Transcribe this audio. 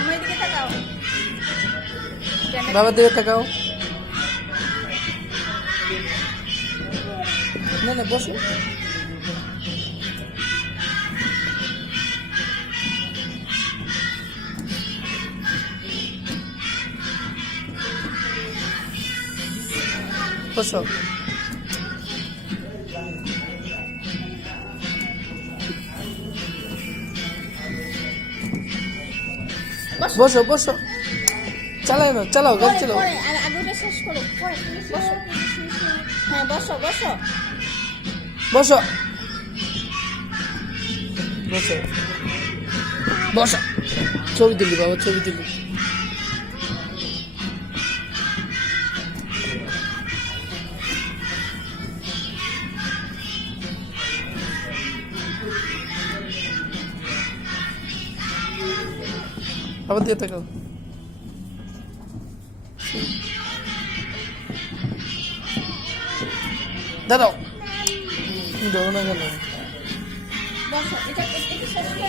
আমার দিকে তাকাও। বাবার দিকে তাকাও। না না বসো। বসো। বসো বসো। চালাও না, চালাও গাড়ি চালাও। আগুনটা শেষ করো, বসো। হ্যাঁ বসো বসো বসো বসো বসো। ছবি তুলি বাবা, ছবি তুলি। আবার দিয়ে তাকাও। দাঁড়াও, ধরো না কেন? বসো, এটা শেষ করে